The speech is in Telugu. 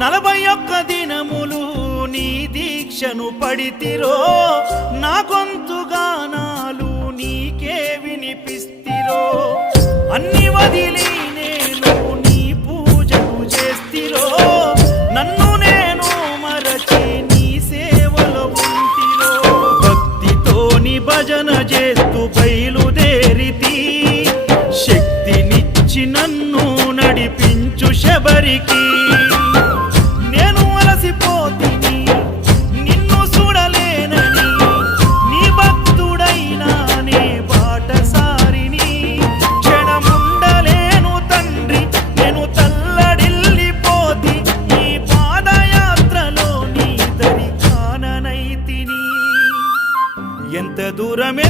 41 దినములు నీ దీక్షను పడితిరో, నా గొంతు గానాలు నీకే వినిపిస్తిరో. అన్ని వదిలి నేను నీ పూజలు చేస్తిరో, నన్ను నేను మరచి నీ సేవలో ఉంటిరో. భక్తితోని భజన చేస్తూ బయలుదేరితి, శక్తినిచ్చి నన్ను నడిపించు శబరికి. నేను అలసిపోతిని నిన్ను చూడలేనని, నీ భక్తుడైనా నే బాటసారిని. క్షణముండలేను తండ్రి నేను తల్లడిల్లిపోతి, ఈ పాదయాత్రలో నీ దరి కాననైతిని. ఎంత దూరం